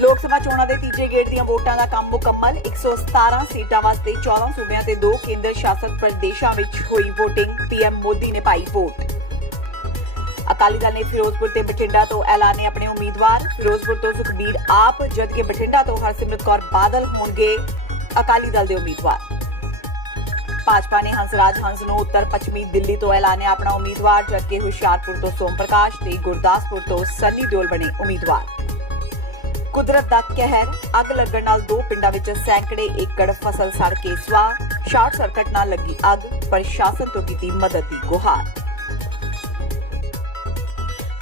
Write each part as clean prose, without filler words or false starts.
ਲੋਕ ਸਭਾ ਚੋਣਾਂ ਦੇ ਤੀਜੇ ਗੇੜ ਦੀਆਂ ਵੋਟਾਂ ਦਾ ਕੰਮ ਮੁਕੰਮਲ 117 ਸੀਟਾਂ ਵਾਸਤੇ 14 ਸੂਬਿਆਂ ਤੇ 2 ਕੇਂਦਰ ਸ਼ਾਸਤ ਪ੍ਰਦੇਸ਼ਾਂ ਵਿੱਚ ਹੋਈ ਵੋਟਿੰਗ। ਪੀਐਮ ਮੋਦੀ ਨੇ ਪਾਈ ਵੋਟ। ਅਕਾਲੀ ਦਲ ਨੇ ਫਿਰੋਜ਼ਪੁਰ ਤੇ ਬਠਿੰਡਾ ਤੋਂ ਐਲਾਨੇ ਆਪਣੇ ਉਮੀਦਵਾਰ। ਫਿਰੋਜ਼ਪੁਰ ਤੋਂ ਸੁਖਬੀਰ ਆਪ, ਜਦਕਿ ਬਠਿੰਡਾ ਤੋਂ ਹਰਸਿਮਰਤ ਕੌਰ ਬਾਦਲ ਹੋਣਗੇ ਅਕਾਲੀ ਦਲ ਦੇ ਉਮੀਦਵਾਰ। ਭਾਜਪਾ ਨੇ ਹੰਸਰਾਜ ਹੰਸ ਨੂੰ ਉੱਤਰ ਪੱਛਮੀ ਦਿੱਲੀ ਤੋਂ ਐਲਾਨਿਆ ਆਪਣਾ ਉਮੀਦਵਾਰ, ਜਦਕਿ ਹੁਸ਼ਿਆਰਪੁਰ ਤੋਂ ਸੋਮ ਪ੍ਰਕਾਸ਼ ਤੇ ਗੁਰਦਾਸਪੁਰ ਤੋਂ ਸੰਨੀ ਦਿਓਲ ਬਣੇ ਉਮੀਦਵਾਰ। ਕੁਦਰਤ ਦਾ ਕਹਿਰ, ਅੱਗ ਲੱਗਣ ਨਾਲ 2 ਪਿੰਡਾਂ ਵਿੱਚ ਸੈਂਕੜੇ ਏਕੜ ਫਸਲ ਸੜ ਕੇ ਸੁਆਹ। ਸ਼ਾਰਟ ਸਰਕਟ ਨਾਲ ਲੱਗੀ ਅੱਗ, ਪ੍ਰਸ਼ਾਸਨ ਤੋਂ ਕੀਤੀ ਮਦਦ ਦੀ ਗੁਹਾਰ।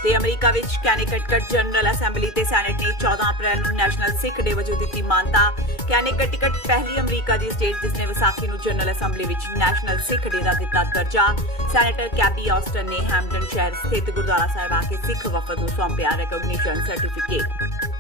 ਤੇ ਅਮਰੀਕਾ ਵਿੱਚ ਕੈਨੇਕਟਿਕਟ ਜਨਰਲ ਅਸੈਂਬਲੀ ਤੇ ਸੈਨੇਟ ਨੇ 14 ਅਪ੍ਰੈਲ ਨੂੰ ਨੈਸ਼ਨਲ ਸਿੱਖ ਡੇ ਵਜੋਂ ਦਿੱਤੀ ਮਾਨਤਾ। ਕੈਨੇਕਟਿਕਟ ਪਹਿਲੀ ਅਮਰੀਕਾ ਦੀ ਸਟੇਟ ਜਿਸ ਨੇ ਵਿਸਾਖੀ ਨੂੰ ਜਨਰਲ ਅਸੈਂਬਲੀ ਵਿੱਚ ਨੈਸ਼ਨਲ ਸਿੱਖ ਡੇ ਦਾ ਦਿੱਤਾ ਦਰਜਾ। ਸੈਨੇਟਰ ਕੈਬੀ ਆਸਟਨ ਨੇ ਹੈਮਪਟਨ ਸ਼ਹਿਰ ਸਥਿਤ ਗੁਰਦੁਆਰਾ ਸਾਹਿਬ ਆ ਕੇ ਸਿੱਖ ਵਫਦ ਨੂੰ ਸੌਂਪਿਆ ਰੈਕੋਗਨੀਸ਼ਨ ਸਰਟੀਫਿਕੇਟ।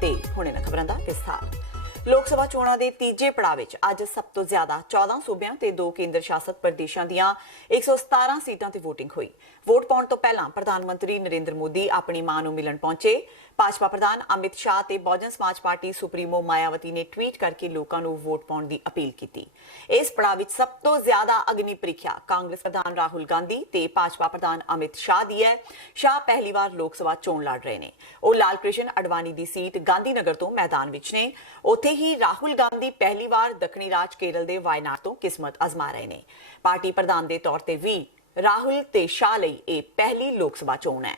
ਤੇ ਹੁਣ ਇਹਨਾਂ ਖਬਰਾਂ ਦਾ ਵਿਸਥਾਰ। ਲੋਕ ਸਭਾ ਚੋਣਾਂ ਦੇ ਤੀਜੇ ਪੜਾਅ ਵਿੱਚ ਅੱਜ ਸਭ ਤੋਂ ਜ਼ਿਆਦਾ 14 ਸੂਬਿਆਂ ਤੇ 2 ਕੇਂਦਰ ਸ਼ਾਸਤ ਪ੍ਰਦੇਸ਼ਾਂ ਦੀਆਂ 117 ਸੀਟਾਂ ਤੇ VOTING ਹੋਈ। ਵੋਟ ਪਾਉਣ ਤੋਂ ਪਹਿਲਾਂ ਪ੍ਰਧਾਨ ਮੰਤਰੀ ਨਰਿੰਦਰ ਮੋਦੀ ਆਪਣੀ ਮਾਂ ਨੂੰ ਮਿਲਣ ਪਹੁੰਚੇ। ਭਾਜਪਾ ਪ੍ਰਧਾਨ ਅਮਿਤ ਸ਼ਾਹ ਤੇ ਬਹੁਜਨ ਸਮਾਜ ਪਾਰਟੀ ਸੁਪਰੀਮੋ ਮਾਇਆਵਤੀ ਨੇ ਟਵੀਟ ਕਰਕੇ ਲੋਕਾਂ ਨੂੰ ਵੋਟ ਪਾਉਣ ਦੀ ਅਪੀਲ ਕੀਤੀ। ਇਸ ਪੜਾਅ ਵਿੱਚ ਸਭ ਤੋਂ ਜ਼ਿਆਦਾ ਅਗਨੀ ਪ੍ਰੀਖਿਆ ਕਾਂਗਰਸ ਪ੍ਰਧਾਨ ਰਾਹੁਲ ਗਾਂਧੀ ਤੇ ਭਾਜਪਾ ਪ੍ਰਧਾਨ ਅਮਿਤ ਸ਼ਾਹ ਦੀ ਹੈ। ਸ਼ਾਹ ਪਹਿਲੀ ਵਾਰ ਲੋਕ ਸਭਾ ਚੋਣ ਲੜ ਰਹੇ ਨੇ। ਉਹ ਲਾਲ ਕ੍ਰਿਸ਼ਨ ਅਡਵਾਨੀ ਦੀ ਸੀਟ ਗਾਂਧੀ ਨਗਰ ਤੋਂ ਮੈਦਾਨ ਵਿੱਚ ਨੇ। ਉੱਥੇ ਹੀ ਰਾਹੁਲ ਗਾਂਧੀ ਪਹਿਲੀ ਵਾਰ ਦੱਖਣੀ ਰਾਜ ਕੇਰਲ ਦੇ ਵਾਇਨਾਡ ਤੋਂ ਕਿਸਮਤ ਅਜ਼ਮਾ ਰਹੇ ਨੇ। ਪਾਰਟੀ ਪ੍ਰਧਾਨ ਦੇ ਤੌਰ ਤੇ ਵੀ ਰਾਹੁਲ ਤੇ ਸ਼ਾਹ ਲਈ ਇਹ ਪਹਿਲੀ ਲੋਕ ਸਭਾ ਚੋਣ ਹੈ।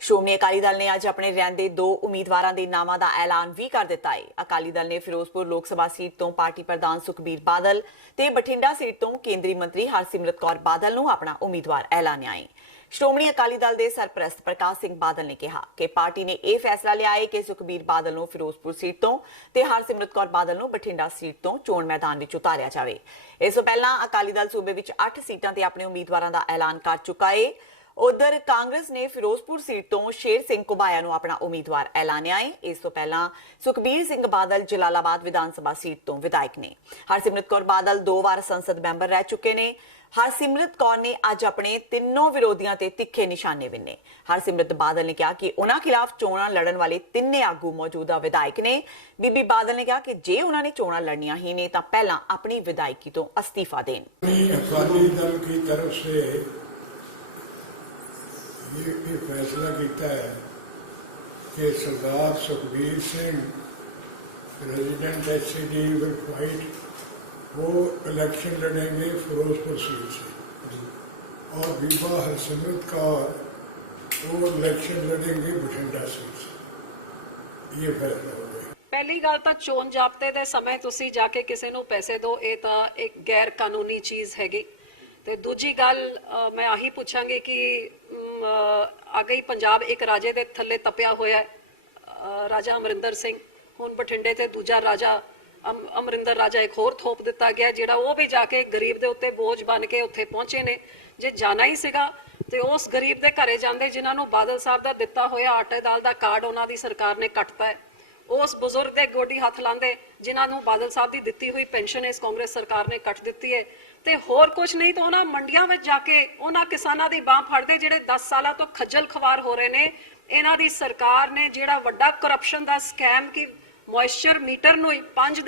ਸ਼੍ਰੋਮਣੀ ਅਕਾਲੀ ਦਲ ਨੇ ਅੱਜ ਆਪਣੇ ਰਹਿੰਦੇ 2 ਉਮੀਦਵਾਰਾਂ ਦੇ ਨਾਵਾਂ ਦਾ ਐਲਾਨ ਵੀ ਕਰ ਦਿੱਤਾ ਹੈ। ਅਕਾਲੀ ਦਲ ਨੇ ਫਿਰੋਜ਼ਪੁਰ ਲੋਕ ਸਭਾ ਸੀਟ ਤੋਂ ਪਾਰਟੀ ਪ੍ਰਧਾਨ ਸੁਖਬੀਰ ਬਾਦਲ ਤੇ ਬਠਿੰਡਾ ਸੀਟ ਤੋਂ ਕੇਂਦਰੀ ਮੰਤਰੀ ਹਰਸਿਮਰਤ ਕੌਰ ਬਾਦਲ ਨੂੰ ਆਪਣਾ ਉਮੀਦਵਾਰ ਐਲਾਨਿਆ ਹੈ। ਸ਼੍ਰੋਮਣੀ ਅਕਾਲੀ ਦਲ ਦੇ ਸਰਪ੍ਰਸਤ ਪ੍ਰਕਾਸ਼ ਸਿੰਘ ਬਾਦਲ ਨੇ ਕਿਹਾ ਕਿ ਪਾਰਟੀ ਨੇ ਇਹ ਫੈਸਲਾ ਲਿਆ ਹੈ ਕਿ ਸੁਖਬੀਰ ਬਾਦਲ ਨੂੰ ਫਿਰੋਜ਼ਪੁਰ ਸੀਟ ਤੋਂ ਤੇ ਹਰਸਿਮਰਤ ਕੌਰ ਬਾਦਲ ਨੂੰ ਬਠਿੰਡਾ ਸੀਟ ਤੋਂ ਚੋਣ ਮੈਦਾਨ ਵਿੱਚ ਉਤਾਰਿਆ ਜਾਵੇ। ਇਸ ਤੋਂ ਪਹਿਲਾਂ ਅਕਾਲੀ ਦਲ ਸੂਬੇ ਵਿੱਚ 8 ਸੀਟਾਂ ਤੇ ਆਪਣੇ ਉਮੀਦਵਾਰਾਂ ਦਾ ਐਲਾਨ ਕਰ ਚੁੱਕਾ ਹੈ। ਉਧਰ ਕਾਂਗਰਸ ਨੇ ਫਿਰੋਜ਼ਪੁਰ ਸੀਟ ਤੋਂ ਸ਼ੇਰ ਸਿੰਘ ਘੁਬਾਇਆ ਨੂੰ ਆਪਣਾ ਉਮੀਦਵਾਰ ਐਲਾਨਿਆ ਹੈ। ਇਸ ਤੋਂ ਪਹਿਲਾਂ ਸੁਖਬੀਰ ਸਿੰਘ ਬਾਦਲ ਜਲਾਲਾਬਾਦ ਵਿਧਾਨ ਸਭਾ ਸੀਟ ਤੋਂ ਵਿਧਾਇਕ ਨੇ। ਹਰਸਿਮਰਤ ਕੌਰ ਬਾਦਲ 2 ਵਾਰ ਸੰਸਦ ਮੈਂਬਰ ਰਹਿ ਚੁੱਕੇ ਨੇ। ਹਰਸਿਮਰਤ ਕੌਰ ਨੇ ਅੱਜ ਆਪਣੇ ਤਿੰਨੋਂ ਵਿਰੋਧੀਆਂ ਤੇ ਤਿੱਖੇ ਨਿਸ਼ਾਨੇ ਵਿੰਨੇ। ਹਰਸਿਮਰਤ ਬਾਦਲ ਨੇ ਕਿਹਾ ਕਿ ਉਹਨਾਂ ਖਿਲਾਫ ਚੋਣਾਂ ਲੜਨ ਵਾਲੇ ਤਿੰਨੇ ਆਗੂ ਮੌਜੂਦਾ ਵਿਧਾਇਕ ਨੇ। ਬੀਬੀ ਬਾਦਲ ਨੇ ਕਿਹਾ ਕਿ ਜੇ ਉਹਨਾਂ ਨੇ ਚੋਣਾਂ ਲੜਨੀਆਂ ਹੀ ਨੇ ਤਾਂ ਪਹਿਲਾਂ ਆਪਣੀ ਵਿਧਾਇਕੀ ਤੋਂ ਅਸਤੀਫਾ ਦੇਣ। ਅਕਾਲੀ ਦਲ की तरफ से ये फैसला किया है कि Sardar Sukhbir Singh resident HCD will fight, वो इलेक्शन लड़ेंगे फिरोजपुर सीट से, और बीबा हरसिमरत कौर वो इलेक्शन लड़ेंगे बठिंडा सीट से। ये फैसला हो गया। ਪਹਿਲੀ ਗੱਲ ਤਾਂ ਚੋਣ ਜਾਬਤੇ ਦੇ ਸਮੇਂ ਤੁਸੀਂ ਜਾ ਕੇ ਕਿਸੇ ਨੂੰ ਪੈਸੇ ਦਿਓ, ਇਹ ਤਾਂ ਇੱਕ ਗੈਰ ਕਾਨੂੰਨੀ ਚੀਜ਼ ਹੈਗੀ। ਤੇ ਦੂਜੀ ਗੱਲ ਮੈਂ ਆਹੀ ਪੁੱਛਾਂਗੀ ਕਿ ਆ ਗਈ ਪੰਜਾਬ ਇੱਕ ਰਾਜੇ ਦੇ ਥੱਲੇ ਤਪਿਆ ਹੋਇਆ ਰਾਜਾ ਅਮਰਿੰਦਰ ਸਿੰਘ, ਹੁਣ ਬਠਿੰਡੇ ਤੇ ਦੂਜਾ ਰਾਜਾ ਅਮਰਿੰਦਰ ਰਾਜਾ ਇੱਕ ਹੋਰ ਥੋਪ ਦਿੱਤਾ ਗਿਆ, ਜਿਹੜਾ ਉਹ ਵੀ ਜਾ ਕੇ ਗਰੀਬ ਦੇ ਉੱਤੇ ਬੋਝ ਬਣ ਕੇ ਉੱਥੇ ਪਹੁੰਚੇ ਨੇ। ਜੇ ਜਾਣਾ ਹੀ ਸੀਗਾ ਤੇ ਉਸ ਗਰੀਬ ਦੇ ਘਰੇ ਜਾਂਦੇ ਜਿਨ੍ਹਾਂ ਨੂੰ ਬਾਦਲ ਸਾਹਿਬ ਦਾ ਦਿੱਤਾ ਹੋਇਆ ਆਟੇ ਦਾਲ ਦਾ ਕਾਰਡ ਉਹਨਾਂ ਦੀ ਸਰਕਾਰ ਨੇ ਕੱਟਤਾ ਹੈ। ਉਸ ਬਜ਼ੁਰਗ ਦੇ ਗੋਡੀ ਹੱਥ ਲਾਉਂਦੇ ਜਿਨ੍ਹਾਂ ਨੂੰ ਬਾਦਲ ਸਾਹਿਬ ਦੀ ਦਿੱਤੀ ਹੋਈ ਪੈਨਸ਼ਨ ਇਸ ਕਾਂਗਰਸ ਸਰਕਾਰ ਨੇ ਕੱਟ ਦਿੱਤੀ ਹੈ। ਤੇ ਹੋਰ ਕੁਝ ਨਹੀਂ ਤਾਂ ਉਹਨਾਂ ਮੰਡੀਆਂ ਵਿੱਚ ਜਾ ਕੇ ਉਹਨਾਂ ਕਿਸਾਨਾਂ ਦੀ ਬਾਂਹ ਫੜਦੇ ਜਿਹੜੇ 10 ਸਾਲਾਂ ਤੋਂ ਖੱਜਲ ਖਵਾਰ ਹੋ ਰਹੇ ਨੇ। ਇਹਨਾਂ ਦੀ ਸਰਕਾਰ ਨੇ ਜਿਹੜਾ ਵੱਡਾ ਕਰਪਸ਼ਨ ਦਾ ਸਕੈਮ ਕਿ ਮੋਇਸਚਰ ਮੀਟਰ ਨੂੰ 5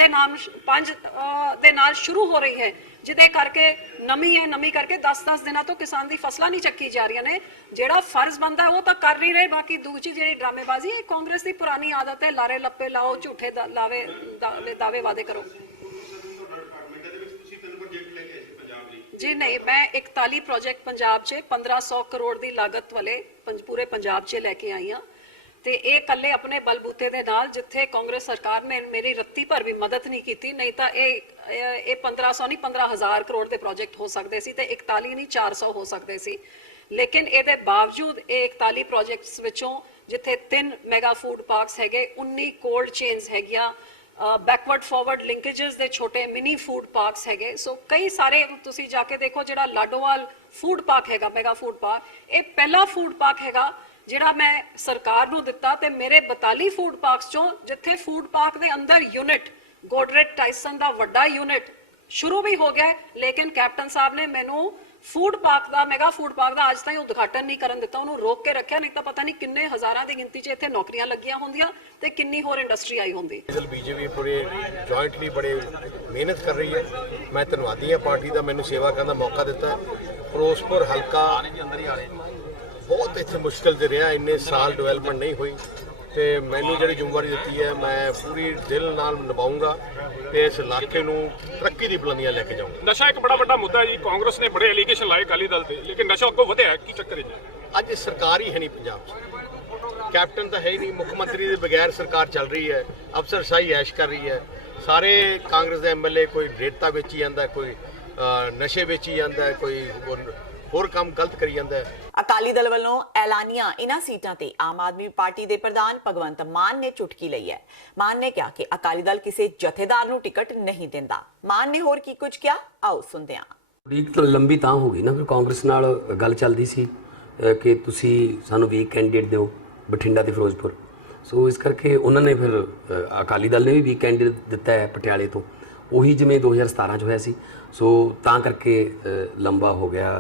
ਦੇ ਨਾਲ ਸ਼ੁਰੂ ਹੋ ਰਹੀ ਹੈ, ਜਿਹਦੇ ਕਰਕੇ ਨਮੀ ਕਰਕੇ 10-10 ਦਿਨਾਂ ਤੋਂ ਕਿਸਾਨ ਦੀ ਫਸਲਾਂ ਨਹੀਂ ਚੱਕੀ ਜਾ ਰਹੀਆਂ ਨੇ। ਜਿਹੜਾ ਫਰਜ਼ ਬਣਦਾ ਉਹ ਤਾਂ ਕਰ ਨਹੀਂ ਰਹੇ। ਬਾਕੀ ਦੂਜੀ ਜਿਹੜੀ ਡਰਾਮੇਬਾਜ਼ੀ ਇਹ ਕਾਂਗਰਸ ਦੀ ਪੁਰਾਣੀ ਆਦਤ ਹੈ, ਲਾਰੇ ਲੱਪੇ ਲਾਓ, ਝੂਠੇ ਦਾਅਵੇ ਵਾਅਦੇ ਕਰੋ। ਜੀ ਨਹੀਂ, ਮੈਂ 41 ਪ੍ਰੋਜੈਕਟ ਪੰਜਾਬ 'ਚ 1500 ਕਰੋੜ ਦੀ ਲਾਗਤ ਵਾਲੇ ਪੂਰੇ ਪੰਜਾਬ 'ਚ ਲੈ ਕੇ ਆਈ ਹਾਂ। ਤੇ ਇਹ ਕੱਲੇ ਆਪਣੇ ਬਲਬੂਤੇ ਦੇ ਨਾਲ, ਜਿੱਥੇ ਕਾਂਗਰਸ ਸਰਕਾਰ ਨੇ ਮੇਰੀ ਰੱਤੀ ਭਰ ਵੀ ਮਦਦ ਨਹੀਂ ਕੀਤੀ, ਨਹੀਂ ਤਾਂ ਇਹ 1500 ਨਹੀਂ 15000 ਕਰੋੜ ਦੇ ਪ੍ਰੋਜੈਕਟ ਹੋ ਸਕਦੇ ਸੀ ਤੇ 41 ਨਹੀਂ 400 ਹੋ ਸਕਦੇ ਸੀ। ਲੇਕਿਨ ਇਹਦੇ ਬਾਵਜੂਦ ਇਹ 41 ਪ੍ਰੋਜੈਕਟਸ ਵਿੱਚੋਂ ਜਿੱਥੇ 3 ਮੈਗਾ ਫੂਡ ਪਾਰਕਸ ਹੈਗੇ, 19 ਕੋਲਡ ਚੇਨਸ ਹੈਗੀਆਂ, ਬੈਕਵਰਡ ਫਾਰਵਰਡ ਲਿੰਕੇजेस ਦੇ ਛੋਟੇ ਮਿਨੀ ਫੂਡ ਪਾਰਕਸ ਹੈਗੇ। ਸੋ ਕਈ ਸਾਰੇ ਤੁਸੀਂ ਜਾ ਕੇ ਦੇਖੋ, ਜਿਹੜਾ ਲਾਡੋਵਾਲ ਫੂਡ ਪਾਰਕ ਹੈਗਾ ਮੈਗਾ ਫੂਡ ਪਾਰਕ, ਇਹ ਪਹਿਲਾ ਫੂਡ ਪਾਰਕ ਹੈਗਾ ਜਿਹੜਾ ਮੈਂ ਸਰਕਾਰ ਨੂੰ ਦਿੱਤਾ। ਤੇ ਮੇਰੇ 42 ਫੂਡ ਪਾਰਕਸ ਚੋਂ ਜਿੱਥੇ ਫੂਡ ਪਾਰਕ ਦੇ ਅੰਦਰ ਯੂਨਿਟ ਗੋਡਰੇਜ ਟਾਈਸਨ ਦਾ ਵੱਡਾ ਯੂਨਿਟ ਸ਼ੁਰੂ ਵੀ ਹੋ ਗਿਆ, ਲੇਕਿਨ ਕੈਪਟਨ ਸਾਹਿਬ ਨੇ ਮੈਨੂੰ ਫੂਡ ਪਾਰਕ ਦਾ ਮੈਗਾ ਫੂਡ ਪਾਰਕ ਦਾ ਅੱਜ ਤਾਈਂ ਉਦਘਾਟਨ ਨਹੀਂ ਕਰਨ ਦਿੱਤਾ, ਉਹਨੂੰ ਰੋਕ ਕੇ ਰੱਖਿਆ, ਨਹੀਂ ਤਾਂ ਪਤਾ ਨਹੀਂ ਕਿੰਨੇ ਹਜ਼ਾਰਾਂ ਦੀ ਗਿਣਤੀ 'ਚ ਇੱਥੇ ਨੌਕਰੀਆਂ ਲੱਗੀਆਂ ਹੁੰਦੀਆਂ ਤੇ ਕਿੰਨੀ ਹੋਰ ਇੰਡਸਟਰੀ ਆਈ ਹੁੰਦੀ। ਬੀਜੇਪੀ ਪੂਰੇ ਜੁਆਇੰਟਲੀ ਬੜੇ ਮਿਹਨਤ ਕਰ ਰਹੀ ਹੈ। ਮੈਂ ਧੰਨਵਾਦੀ ਹਾਂ ਪਾਰਟੀ ਦਾ, ਮੈਨੂੰ ਸੇਵਾ ਕਰਨ ਦਾ ਮੌਕਾ ਦਿੱਤਾ। ਫਿਰੋਜ਼ਪੁਰ ਹਲਕਾ ਬਹੁਤ ਇੱਥੇ ਮੁਸ਼ਕਿਲ 'ਚ ਰਿਹਾ, ਇੰਨੇ ਸਾਲ ਡਿਵੈਲਪਮੈਂਟ ਨਹੀਂ ਹੋਈ ਤੇ ਮੈਨੂੰ ਜਿਹੜੀ ਜ਼ਿੰਮੇਵਾਰੀ ਦਿੱਤੀ ਹੈ ਮੈਂ ਪੂਰੀ ਦਿਲ ਨਾਲ ਨਿਭਾਊਂਗਾ ਤੇ ਇਸ ਇਲਾਕੇ ਨੂੰ ਤਰੱਕੀ ਦੀ ਬੁਲੰਦੀਆਂ ਲੈ ਕੇ ਜਾਊਂਗਾ। ਨਸ਼ਾ ਇੱਕ ਬੜਾ ਵੱਡਾ ਮੁੱਦਾ ਹੈ ਜੀ। ਕਾਂਗਰਸ ਨੇ ਬੜੇ ਐਲੀਗੇਸ਼ਨ ਲਾਏ ਅਕਾਲੀ ਦਲ ਤੇ, ਲੇਕਿਨ ਨਸ਼ਾ ਅੱਗੋਂ ਵਧਿਆ, ਕੀ ਚੱਕਰ ਹੈ ਜੀ? ਅੱਜ ਸਰਕਾਰ ਹੀ ਹੈ ਨਹੀਂ ਪੰਜਾਬ 'ਚ, ਕੈਪਟਨ ਤਾਂ ਹੈ ਹੀ ਨਹੀਂ, ਮੁੱਖ ਮੰਤਰੀ ਦੇ ਬਗੈਰ ਸਰਕਾਰ ਚੱਲ ਰਹੀ ਹੈ, ਅਫਸਰਸ਼ਾਹੀ ਐਸ਼ ਕਰ ਰਹੀ ਹੈ। ਸਾਰੇ ਕਾਂਗਰਸ ਦੇ ਐਮਐਲਏ ਕੋਈ ਰੇਤਾ ਵੇਚੀ ਜਾਂਦਾ, ਕੋਈ ਨਸ਼ੇ ਵੇਚੀ ਜਾਂਦਾ, ਕੋਈ ਹੋਰ ਕੰਮ ਗਲਤ ਕਰੀ ਜਾਂਦਾ ਹੈ। ਅਕਾਲੀ ਦਲ ਵੱਲੋਂ ਐਲਾਨੀਆਂ ਇਨ੍ਹਾਂ ਸੀਟਾਂ ਤੇ ਆਮ ਆਦਮੀ ਪਾਰਟੀ ਦੇ ਪ੍ਰਧਾਨ ਭਗਵੰਤ ਮਾਨ ਨੇ ਚੁਟਕੀ ਲਈ ਹੈ। ਮਾਨ ਨੇ ਕਿਹਾ ਕਿ ਅਕਾਲੀ ਦਲ ਕਿਸੇ ਜਥੇਦਾਰ ਨੂੰ ਟਿਕਟ ਨਹੀਂ ਦਿੰਦਾ। ਮਾਨ ਨੇ ਹੋਰ ਕੀ ਕੁਝ ਕਿਹਾ, ਆਓ ਸੁਣਦੇ ਹਾਂ। ਉਡੀਕ ਤਾਂ ਲੰਬੀ ਤਾਂ ਹੋ ਗਈ ਨਾ, ਫਿਰ ਕਾਂਗਰਸ ਨਾਲ ਗੱਲ ਚੱਲਦੀ ਸੀ ਕਿ ਤੁਸੀਂ ਸਾਨੂੰ ਵੀਕ ਕੈਂਡੀਡੇਟ ਦਿਓ ਬਠਿੰਡਾ ਤੇ ਫਿਰੋਜ਼ਪੁਰ। ਸੋ ਇਸ ਕਰਕੇ ਉਹਨਾਂ ਨੇ ਫਿਰ ਅਕਾਲੀ ਦਲ ਨੇ ਵੀ ਵੀਕ ਕੈਂਡੀਡੇਟ ਦਿੱਤਾ ਹੈ ਪਟਿਆਲੇ ਤੋਂ, ਉਹੀ ਜਿਵੇਂ 2017 'ਚ ਹੋਇਆ ਸੀ। ਸੋ ਤਾਂ ਕਰਕੇ ਲੰਬਾ ਹੋ ਗਿਆ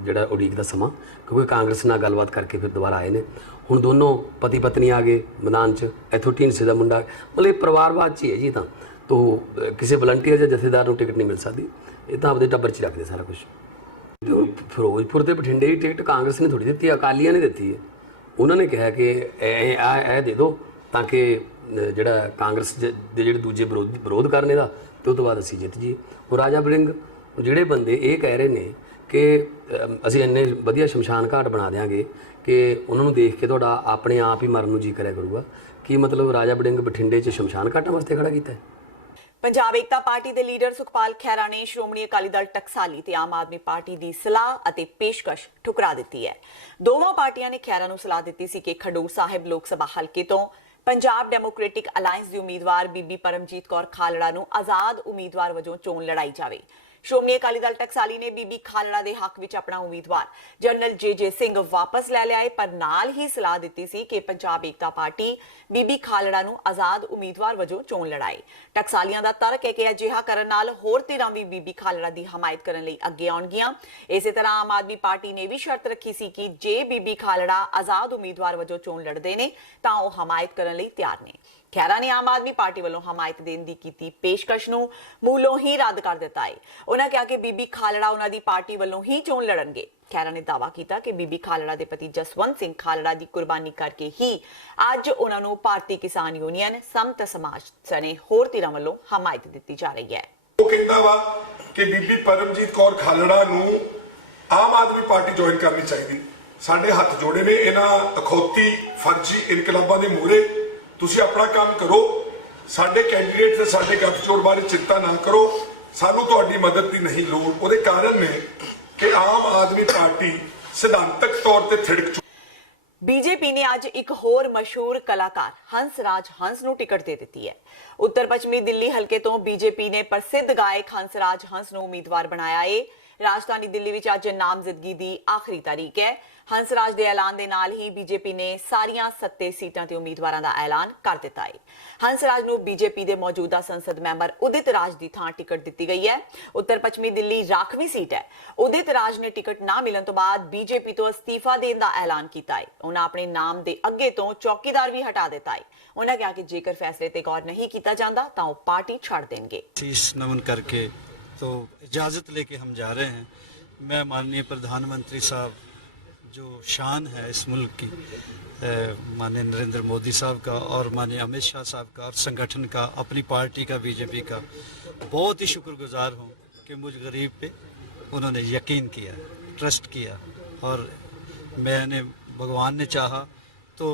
ਜਿਹੜਾ ਉਡੀਕ ਦਾ ਸਮਾਂ, ਕਿਉਂਕਿ ਕਾਂਗਰਸ ਨਾਲ ਗੱਲਬਾਤ ਕਰਕੇ ਫਿਰ ਦੁਬਾਰਾ ਆਏ ਨੇ। ਹੁਣ ਦੋਨੋਂ ਪਤੀ ਪਤਨੀ ਆ ਗਏ ਮੈਦਾਨ 'ਚ, ਇੱਥੋਂ ਢੀਂਡਸੇ ਦਾ ਮੁੰਡਾ, ਮਤਲਬ ਪਰਿਵਾਰਵਾਦ 'ਚ ਹੀ ਹੈ ਜੀ। ਤਾਂ ਕਿਸੇ ਵਲੰਟੀਅਰ ਜਾਂ ਜਥੇਦਾਰ ਨੂੰ ਟਿਕਟ ਨਹੀਂ ਮਿਲ ਸਕਦੀ, ਇਹ ਤਾਂ ਆਪਦੇ ਟੱਬਰ 'ਚ ਰੱਖਦੇ ਸਾਰਾ ਕੁਝ। ਫਿਰੋਜ਼ਪੁਰ ਤੇ ਬਠਿੰਡੇ ਦੀ ਟਿਕਟ ਕਾਂਗਰਸ ਨੇ ਥੋੜ੍ਹੀ ਦਿੱਤੀ, ਅਕਾਲੀਆਂ ਨੇ ਦਿੱਤੀ ਹੈ। ਉਹਨਾਂ ਨੇ ਕਿਹਾ ਕਿ ਇਹ ਦੇ ਦਿਓ ਤਾਂ ਕਿ ਜਿਹੜਾ ਕਾਂਗਰਸ ਦੇ ਜਿਹੜੇ ਦੂਜੇ ਵਿਰੋਧ ਕਰਨੇ ਦਾ, ਤੇ ਉਹ ਤੋਂ ਬਾਅਦ ਅਸੀਂ ਜਿੱਤ ਜਾਈਏ। ਉਹ ਰਾਜਾ ਵੜਿੰਗ ਜਿਹੜੇ ਬੰਦੇ ਇਹ ਕਹਿ ਰਹੇ ਨੇ ਕਿ ਅਸੀਂ ਇੰਨੇ ਵਧੀਆ ਸ਼ਮਸ਼ਾਨ ਘਾਟ ਬਣਾ ਦਿਆਂਗੇ ਕਿ ਉਹਨਾਂ ਨੂੰ ਦੇਖ ਕੇ ਤੁਹਾਡਾ ਆਪਣੇ ਆਪ ਹੀ ਮਰਨ ਨੂੰ ਜੀ ਕਰਿਆ ਕਰੂਗਾ, ਕੀ ਮਤਲਬ ਰਾਜਾ ਵੜਿੰਗ ਬਠਿੰਡੇ 'ਚ ਸ਼ਮਸ਼ਾਨ ਘਾਟਾਂ ਵਾਸਤੇ ਖੜਾ ਕੀਤਾ ਹੈ? ਪੰਜਾਬ ਏਕਤਾ ਪਾਰਟੀ ਦੇ ਲੀਡਰ ਸੁਖਪਾਲ ਖਹਿਰਾ ਨੇ ਸ਼੍ਰੋਮਣੀ ਅਕਾਲੀ ਦਲ ਟਕਸਾਲੀ ਤੇ ਆਮ ਆਦਮੀ ਪਾਰਟੀ ਦੀ ਸਲਾਹ ਅਤੇ ਪੇਸ਼ਕਸ਼ ਠੁਕਰਾ ਦਿੱਤੀ ਹੈ। ਦੋਵਾਂ ਪਾਰਟੀਆਂ ਨੇ ਖਹਿਰਾ ਨੂੰ ਸਲਾਹ ਦਿੱਤੀ ਸੀ ਕਿ ਖਡੂਰ ਸਾਹਿਬ ਲੋਕ ਸਭਾ ਹਲਕੇ ਤੋਂ ਪੰਜਾਬ ਡੈਮੋਕ੍ਰੈਟਿਕ ਅਲਾਇੰਸ ਦੀ ਉਮੀਦਵਾਰ ਬੀਬੀ ਪਰਮਜੀਤ ਕੌਰ ਖਾਲੜਾ ਨੂੰ ਆਜ਼ਾਦ ਉਮੀਦਵਾਰ ਵਜੋਂ ਚੋਣ ਲੜਾਈ ਜਾਵੇ। ਸ਼੍ਰੋਮਣੀ ਅਕਾਲੀ ਦਲ ਟਕਸਾਲੀ ਨੇ ਬੀਬੀ ਖਾਲੜਾ ਦੇ ਹੱਕ ਵਿੱਚ ਆਪਣਾ ਉਮੀਦਵਾਰ ਜਨਰਲ ਜੇ ਸਿੰਘ ਵਾਪਸ ਲੈ ਲਿਆ ਹੈ, ਪਰ ਨਾਲ ਹੀ ਸਲਾਹ ਦਿੱਤੀ ਸੀ ਕਿ ਪੰਜਾਬ ਏਕਤਾ ਪਾਰਟੀ ਬੀਬੀ ਖਾਲੜਾ ਨੂੰ ਆਜ਼ਾਦ ਉਮੀਦਵਾਰ ਵਜੋਂ ਚੋਣ ਲੜਾਏ। ਟਕਸਾਲੀਆਂ ਦਾ ਤਰਕ ਹੈ ਕਿ ਅਜਿਹਾ ਕਰਨ ਨਾਲ ਹੋਰ ਧਿਰਾਂ ਵੀ ਬੀਬੀ ਖਾਲੜਾ ਦੀ ਹਮਾਇਤ ਕਰਨ ਲਈ ਅੱਗੇ ਆਉਣਗੀਆਂ। ਇਸੇ ਤਰ੍ਹਾਂ ਆਮ ਆਦਮੀ ਪਾਰਟੀ ਨੇ ਵੀ ਸ਼ਰਤ ਰੱਖੀ ਸੀ ਕਿ ਜੇ ਬੀਬੀ ਖਾਲੜਾ ਆਜ਼ਾਦ ਉਮੀਦਵਾਰ ਵਜੋਂ ਚੋਣ ਲੜਦੇ ਨੇ ਤਾਂ ਉਹ ਹਮਾਇਤ ਕਰਨ ਲਈ ਤਿਆਰ ਨੇ। ਖਹਿਰਾ ਨੇ ਆਮ ਆਦਮੀ ਪਾਰਟੀ ਵੱਲੋਂ ਹਮਾਇਤ ਦੇਣ ਦੀ ਕੀਤੀ ਪੇਸ਼ਕਸ਼ ਨੂੰ ਮੂਲੋਂ ਹੀ ਰੱਦ ਕਰ ਦਿੱਤਾ ਹੈ। ਉਹਨਾਂ ਕਿਹਾ ਕਿ ਬੀਬੀ ਖਾਲੜਾ ਉਹਨਾਂ ਦੀ ਪਾਰਟੀ ਵੱਲੋਂ ਹੀ ਚੋਣ ਲੜਨਗੇ। ਖਹਿਰਾ ਨੇ ਦਾਅਵਾ ਕੀਤਾ ਕਿ ਬੀਬੀ ਖਾਲੜਾ ਦੇ ਪਤੀ ਜਸਵੰਤ ਸਿੰਘ ਖਾਲੜਾ ਦੀ ਕੁਰਬਾਨੀ ਕਰਕੇ ਹੀ ਅੱਜ ਉਹਨਾਂ ਨੂੰ ਭਾਰਤੀ ਕਿਸਾਨ ਯੂਨੀਅਨ, ਸਮਤ ਸਮਾਜ ਸਣੇ ਹੋਰ ਧਿਰਾਂ ਵੱਲੋਂ ਹਮਾਇਤ ਦਿੱਤੀ ਜਾ ਰਹੀ ਹੈ। ਉਹ ਕਹਿੰਦਾ ਵਾ ਕਿ ਬੀਬੀ ਪਰਮਜੀਤ ਕੌਰ ਖਾਲੜਾ ਨੂੰ ਆਮ ਆਦਮੀ ਪਾਰਟੀ ਜੁਆਇਨ ਕਰਨੀ ਚਾਹੀਦੀ। ਸਾਡੇ ਹੱਥ ਜੋੜੇ ਨੇ ਇਹਨਾਂ ਅਖੌਤੀ ਫਰਜ਼ੀ ਇਨਕਲਾਬਾਂ ਦੇ ਮੂਹਰੇ। ਤੁਸੀਂ ਆਪਣਾ ਕੰਮ ਕਰੋ, ਸਾਡੇ ਕੈਂਡੀਡੇਟ ਤੇ ਸਾਡੇ ਗੱਠਜੋੜ ਬਾਰੇ ਚਿੰਤਾ ਨਾ ਕਰੋ, ਸਾਨੂੰ ਤੁਹਾਡੀ ਮਦਦ ਦੀ ਨਹੀਂ ਲੋੜ। ਉਹਦੇ ਕਾਰਨ ਨੇ ਕਿ ਆਮ ਆਦਮੀ ਪਾਰਟੀ ਸਿਧਾਂਤਕ ਤੌਰ ਤੇ ਥਿੜਕ ਚੁੱਕੀ। ਬੀਜੇਪੀ ਨੇ ਅੱਜ ਇੱਕ ਹੋਰ ਮਸ਼ਹੂਰ ਕਲਾਕਾਰ ਹੰਸ ਰਾਜ ਹੰਸ ਨੂੰ ਟਿਕਟ ਦੇ ਦਿੱਤੀ ਹੈ। ਉੱਤਰ ਪੱਛਮੀ ਦਿੱਲੀ ਹਲਕੇ ਤੋਂ ਬੀਜੇਪੀ ਨੇ ਪ੍ਰਸਿੱਧ ਗਾਇਕ ਹੰਸ ਰਾਜ ਹੰਸ ਨੂੰ ਉਮੀਦਵਾਰ ਬਣਾਇਆ ਹੈ। ਰਾਜਧਾਨੀ ਦਿੱਲੀ ਵਿੱਚ ਅੱਜ ਨਾਮਜ਼ਦਗੀ ਦੀ ਆਖਰੀ ਤਾਰੀਖ ਹੈ। ਹੰਸ ਰਾਜ ਦੇ ਐਲਾਨ ਦੇ ਨਾਲ ਹੀ ਬੀਜੇਪੀ ਨੇ ਸਾਰੀਆਂ 7 ਸੀਟਾਂ ਤੇ ਉਮੀਦਵਾਰਾਂ ਦਾ ਐਲਾਨ ਕਰ ਦਿੱਤਾ ਹੈ। ਹੰਸ ਰਾਜ ਨੂੰ ਬੀਜੇਪੀ ਦੇ ਮੌਜੂਦਾ ਸੰਸਦ ਮੈਂਬਰ ਉਦਿਤ ਰਾਜ ਦੀ ਥਾਂ ਟਿਕਟ ਦਿੱਤੀ ਗਈ ਹੈ। ਉੱਤਰ ਪੱਛਮੀ ਦਿੱਲੀ ਰਾਖਵੀਂ ਸੀਟ ਹੈ। ਉਦਿਤ ਰਾਜ ਨੇ ਟਿਕਟ ਨਾ ਮਿਲਣ ਤੋਂ ਬਾਅਦ ਬੀਜੇਪੀ ਤੋਂ ਅਸਤੀਫਾ ਦੇਣ ਦਾ ਐਲਾਨ ਕੀਤਾ ਹੈ। ਉਹਨਾਂ ਆਪਣੇ ਨਾਮ ਦੇ ਅੱਗੇ ਤੋਂ ਚੌਕੀਦਾਰ ਵੀ ਹਟਾ ਦਿੱਤਾ ਹੈ। ਉਹਨਾਂ ਕਿਹਾ ਕਿ ਜੇਕਰ ਫੈਸਲੇ ਤੇ ਗੌਰ नहीं किया जाता तो वो पार्टी छोड़ देंगे। शीश नमन करके तो इजाज़त लेके हम जा रहे हैं। मैं माननीय प्रधानमंत्री साहब जो शान है इस मुल्क की, माननीय नरेंद्र मोदी साहब का और माननीय अमित शाह साहब का और संगठन का, अपनी पार्टी का, बीजेपी का बहुत ही शुक्रगुजार हूँ कि मुझ गरीब पे उन्होंने यकीन किया, ट्रस्ट किया और मैंने भगवान ने चाहा तो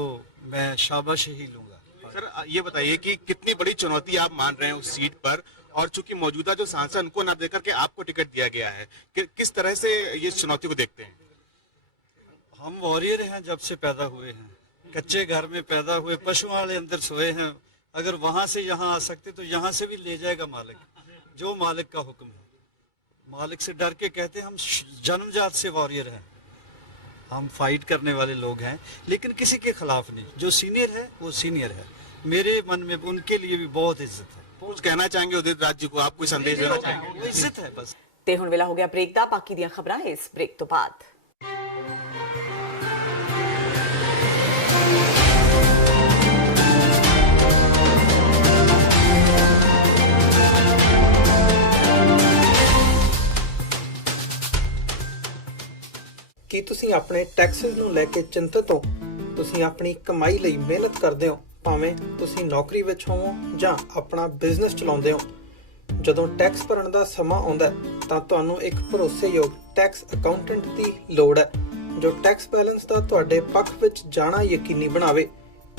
मैं शाबाश ही लूँगा। सर ये बताइए कि कितनी बड़ी चुनौती आप मान रहे हैं उस सीट पर, और चूंकि मौजूदा जो सांसद उनको न देकर के आपको टिकट दिया गया है, किस तरह से ये चुनौती को देखते हैं? हम वॉरियर हैं, जब से पैदा हुए हैं, कच्चे घर में पैदा हुए, पशुओं वाले अंदर सोए हैं। अगर वहां से यहाँ आ सकते तो यहाँ से भी ले जाएगा मालिक, जो मालिक का हुक्म है। मालिक से डर के कहते हम जन्मजात से वॉरियर हैं, हम फाइट करने वाले लोग हैं, लेकिन किसी के खिलाफ नहीं। जो सीनियर है वो सीनियर है, मेरे मन में उनके लिए भी बहुत इज्जत है। कुछ कहना चाहेंगे उदित राज जी को, आप कोई संदेश देना चाहेंगे? वो इज्जत है बस। ਤੇ ਹੁਣ ਵੇਲਾ ਹੋ ਗਿਆ ਬ੍ਰੇਕ ਦਾ। ਬਾਕੀ ਦੀਆਂ ਖਬਰਾਂ ਇਸ ਬ੍ਰੇਕ ਤੋਂ ਬਾਅਦ। ਕੀ ਤੁਸੀਂ ਆਪਣੇ ਟੈਕਸਿਸ ਨੂੰ ਲੈ ਕੇ ਚਿੰਤਤ ਹੋ? ਤੁਸੀਂ ਆਪਣੀ ਕਮਾਈ ਲਈ ਮਿਹਨਤ ਕਰਦੇ ਹੋ, ਭਾਵੇਂ ਤੁਸੀਂ ਨੌਕਰੀ ਵਿੱਚ ਹੋਵੋ ਜਾਂ ਆਪਣਾ ਬਿਜ਼ਨਸ ਚਲਾਉਂਦੇ ਹੋ। ਜਦੋਂ ਟੈਕਸ ਭਰਨ ਦਾ ਸਮਾਂ ਆਉਂਦਾ ਹੈ ਤਾਂ ਤੁਹਾਨੂੰ ਇੱਕ ਭਰੋਸੇਯੋਗ ਟੈਕਸ ਅਕਾਊਂਟੈਂਟ ਦੀ ਲੋੜ ਹੈ ਜੋ ਟੈਕਸ ਬੈਲੈਂਸ ਦਾ ਤੁਹਾਡੇ ਪੱਖ ਵਿੱਚ ਜਾਣਾ ਯਕੀਨੀ ਬਣਾਵੇ।